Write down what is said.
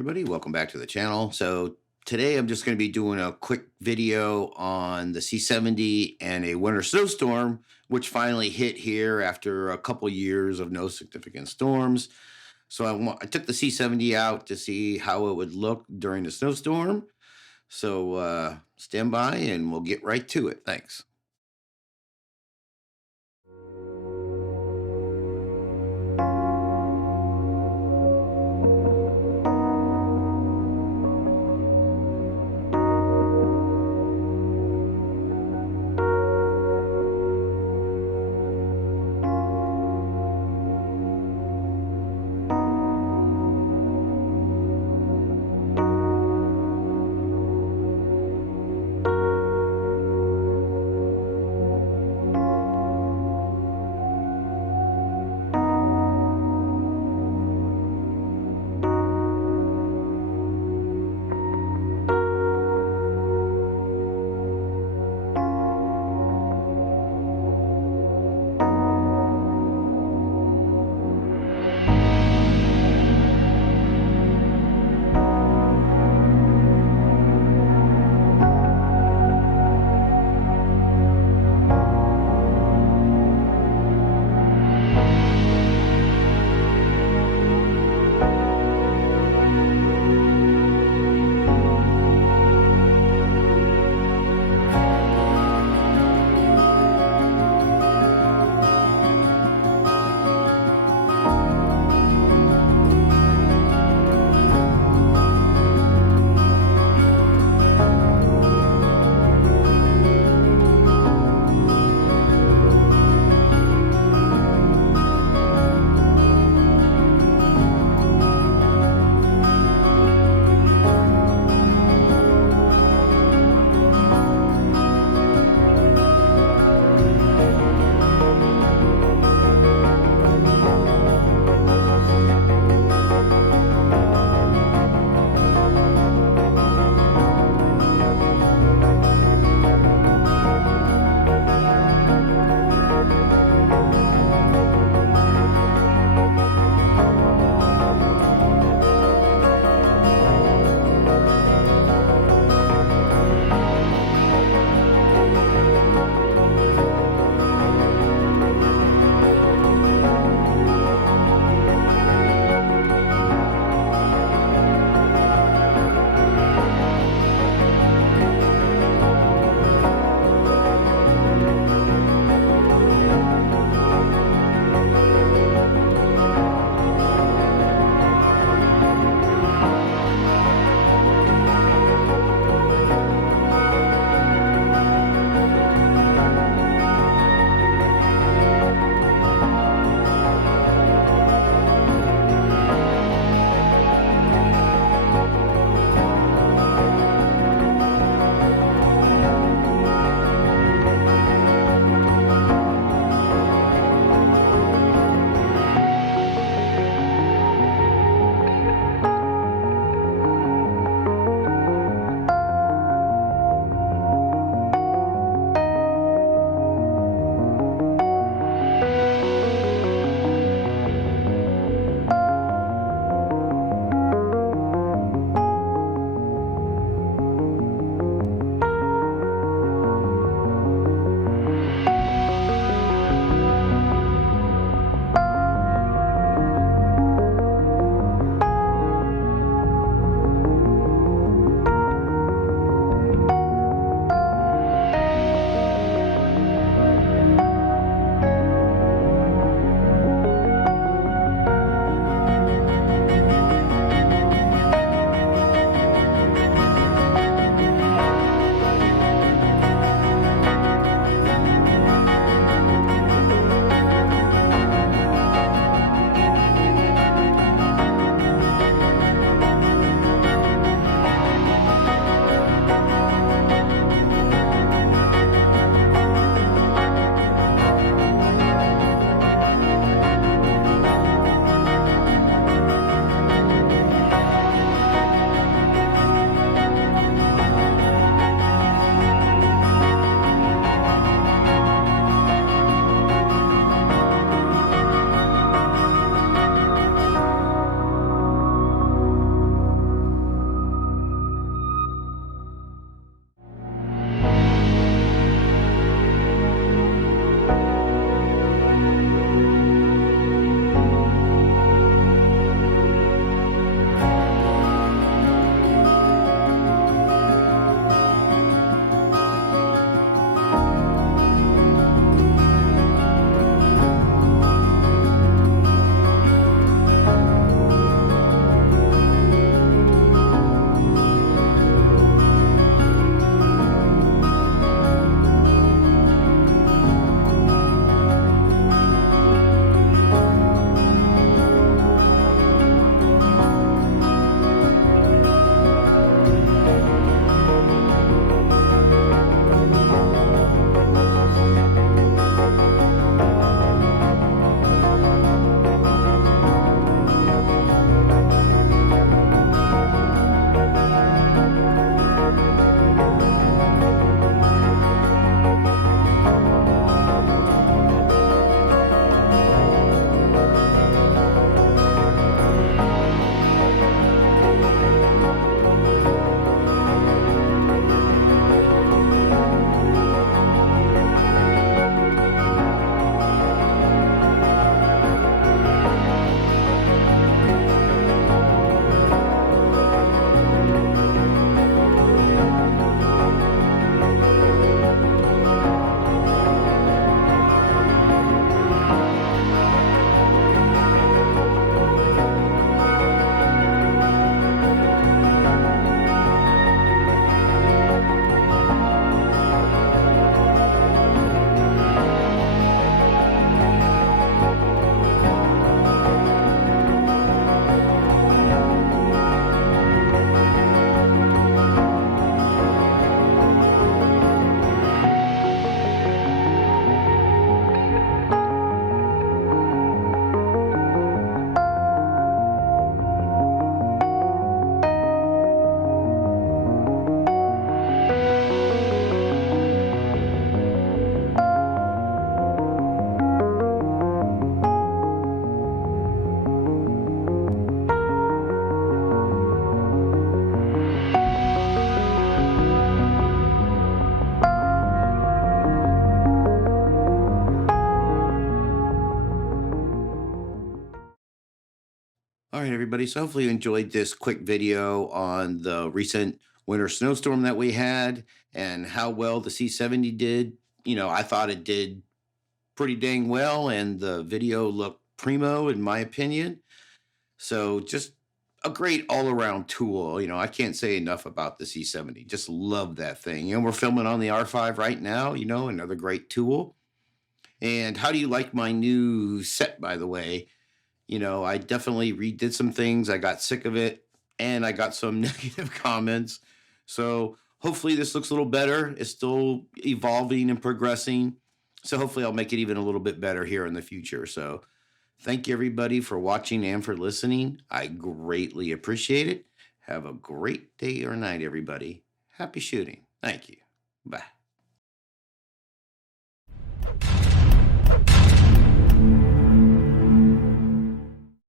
everybody. Welcome back to the channel. So today I'm just going to be doing a quick video on the C70 and a winter snowstorm, which finally hit here after a couple years of no significant storms. So I took the C70 out to see how it would look during the snowstorm. So stand by and we'll get right to it. Thanks. All right, everybody. So hopefully you enjoyed this quick video on the recent winter snowstorm that we had and how well the C70 did. I thought it did pretty dang well, and the video looked primo, in my opinion. So just a great all-around tool. I can't say enough about the C70. Just love that thing. And we're filming on the R5 right now, another great tool. And how do you like my new set, by the way? I definitely redid some things. I got sick of it and I got some negative comments. So hopefully this looks a little better. It's still evolving and progressing. So hopefully I'll make it even a little bit better here in the future. So thank you everybody for watching and for listening. I greatly appreciate it. Have a great day or night, everybody. Happy shooting. Thank you. Bye.